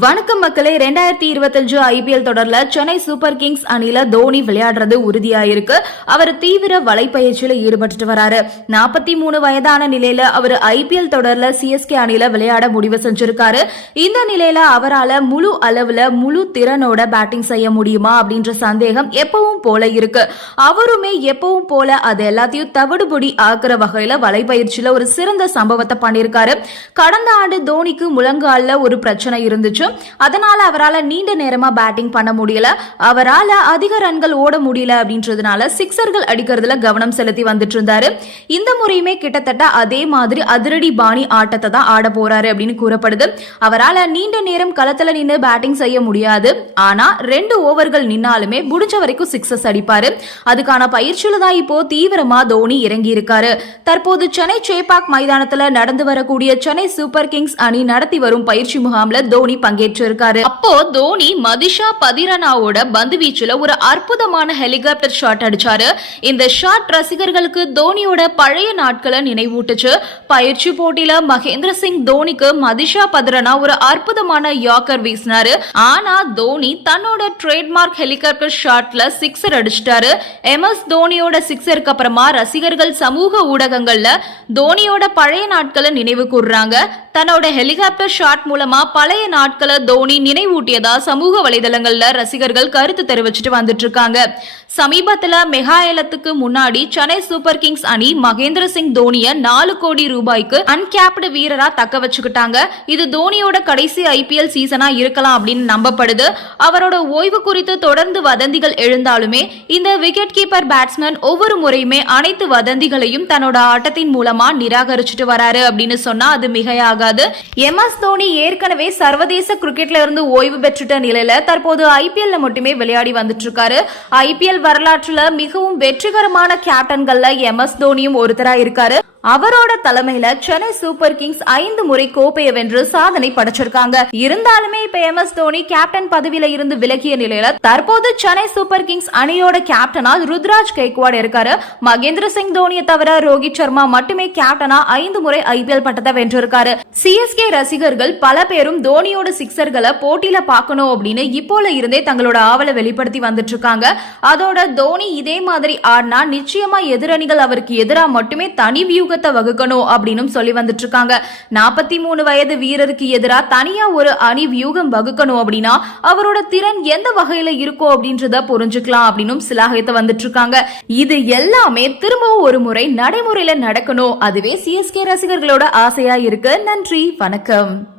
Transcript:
வணக்கம் மக்களே. ரெண்டாயிரத்தி இருபத்தஞ்சு ஐபிஎல் தொடர்ல சென்னை சூப்பர் கிங்ஸ் அணில தோனி விளையாடுறது உறுதியாயிருக்கு அவர் தீவிர வலைப்பயிற்சியில ஈடுபட்டு வராரு. நாற்பத்தி மூணு வயதான நிலையில அவர் ஐபிஎல் தொடர்ல சிஎஸ்கே அணில விளையாட முடிவு செஞ்சிருக்காரு. இந்த நிலையில அவரால் முழு அளவுல முழு திறனோட பேட்டிங் செய்ய முடியுமா அப்படின்ற சந்தேகம் எப்பவும் போல இருக்கு. அவருமே எப்பவும் போல அது எல்லாத்தையும் தவிடுபொடி ஆக்குற வகையில வலைப்பயிற்சியில ஒரு சிறந்த சம்பவத்தை பண்ணியிருக்காரு. கடந்த ஆண்டு தோனிக்கு முழங்கால ஒரு பிரச்சனை இருந்துச்சு. அதனால அவரால் நீண்ட நேரமா பேட்டிங் பண்ண முடியல. அவரால் அதிக ரன்கள் ஓட முடியல அப்படின்றதுனால சிக்ஸர்கள் அடிக்கிறதுல கவனம் செலுத்தி வந்துட்டு இருந்தாரு இந்த முறையுமே கிட்டத்தட்ட அதே மாதிரி அதிரடி பாணி ஆட்டத்தை தான் ஆட போறாரு அப்படின்னு கூறப்படுது. அவரால் நீண்ட நேரம் களத்துல நின்று பேட்டிங் செய்ய முடியாது. ஆனா ரெண்டு ஓவர்கள் நின்னாலுமே முடிஞ்ச வரைக்கும் சிக்ஸஸ் அடிப்பாரு. அதுக்கான பயிற்சியில தான் இப்போ தீவிரமா தோனி இறங்கி இருக்காரு. தற்போது சென்னை சேப்பாக் மைதானத்துல நடந்து வரக்கூடிய சென்னை சூப்பர் கிங்ஸ் அணி நடத்தி வரும் பயிற்சி முகாம்ல தோனி பங்கேற்றிருக்காரு. அப்போ தோனி மதிஷா பதிரனாவோட பந்து வீச்சுல ஒரு அற்புதமான ஹெலிகாப்டர் ஷாட் அடிச்சாரு. இந்த ஷாட் ரசிகர்களுக்கு தோனியோட பழைய நாட்களை நினைவூட்டுச்சு. பயிற்சி போட்டியில மகேந்திர சிங் தோனிக்கு மதிஷா பதிரனா ஒரு அற்புதமான யாக்கர் வீசினாரு. ஆனா தோனி தன்னோட ட்ரேட்மார்க் ஹெலிகாப்டர் ஷாட்ல சிக்ஸர் அடிச்சிட்டாரு. எம் எஸ் தோனியோட சிக்ஸருக்கு அப்புறமா ரசிகர்கள் சமூக ஊடகங்கள்ல தோனியோட பழைய நாட்களை நினைவு கூர்றாங்க. தன்னோட ஹெலிகாப்டர் ஷாட் மூலமா பழைய நாட்கள் தோனி நினைவூட்டியதா சமூக வலைதளங்கள்ல ரசிகர்கள் கருத்து தெரிவிச்சுட்டு வந்துட்டு இருக்காங்க சமீபத்துல மெகாயலத்துக்கு முன்னாடி சென்னை சூப்பர் கிங்ஸ் அணி மகேந்திர சிங் தோனிய நாலு கோடி ரூபாய்க்கு அன்கேப்டு வீரரா தக்க வச்சுக்கிட்டாங்க. இது தோனியோட கடைசி ஐபிஎல் சீசனா இருக்கலாம் அப்படின்னு நம்பப்படுது. அவரோட ஓய்வு குறித்து தொடர்ந்து வதந்திகள் எழுந்தாலுமே இந்த விக்கெட் கீப்பர் பேட்ஸ்மேன் ஒவ்வொரு முறையுமே அனைத்து வதந்திகளையும் தன்னோட ஆட்டத்தின் மூலமா நிராகரிச்சுட்டு வராரு அப்படின்னு சொன்னா அது மிகையாகாது. எம் எஸ் தோனி ஏற்கனவே சர்வதேச கிரிக்கெட்ல இருந்து ஓய்வு பெற்றுட்ட நிலையில தற்போது ஐபிஎல்ல மட்டுமே விளையாடி வந்துட்டு இருக்காரு ஐபிஎல் வரலாற்றுல மிகவும் வெற்றிகரமான கேப்டன்கள்ல எம் எஸ் தோனியும் ஒருத்தரா இருக்காரு. அவரோட தலைமையில சென்னை சூப்பர் கிங்ஸ் ஐந்து முறை கோப்பையை வென்று சாதனை படைச்சிருக்காங்க. இருந்தாலுமே இப்ப எம் எஸ் தோனி கேப்டன் பதவியில இருந்து விலகிய நிலையில தற்போது சென்னை சூப்பர் கிங்ஸ் அணியோட கேப்டனா ருத்ராஜ் கெய்க்வாட் இருக்காரு. மகேந்திர சிங் தோனியை தவிர ரோஹித் சர்மா மட்டுமே கேப்டனா ஐந்து முறை ஐபிஎல் பட்டத்தை வென்றிருக்காரு. சிஎஸ்கே ரசிகர்கள் பல பேரும் தோனியோட சிக்ஸர்களை போட்டியில பார்க்கணும் அப்படின்னு இப்போல இருந்தே தங்களோட ஆவலை வெளிப்படுத்தி வந்துட்டு இருக்காங்க அதோட தோனி இதே மாதிரி ஆடினா நிச்சயமா எதிரணிகள் அவருக்கு எதிராக மட்டுமே தனி வியூகத்தை வகுக்கணும் அப்படின்னு சொல்லி வந்துட்டு இருக்காங்க நாற்பத்தி மூணு வயது வீரருக்கு எதிராக தனியா ஒரு அணி வியூகம் வகுக்கணும் அப்படின்னா அவரோட திறன் எந்த வகையில இருக்கும் அப்படின்றத புரிஞ்சுக்கலாம் அப்படின்னு சிலாகித்து வந்துட்டு இருக்காங்க இது எல்லாமே திரும்பவும் ஒரு முறை நடைமுறையில நடக்கணும். அதுவே சிஎஸ்கே ரசிகர்களோட ஆசையா இருக்கு. நன்றி. வணக்கம்.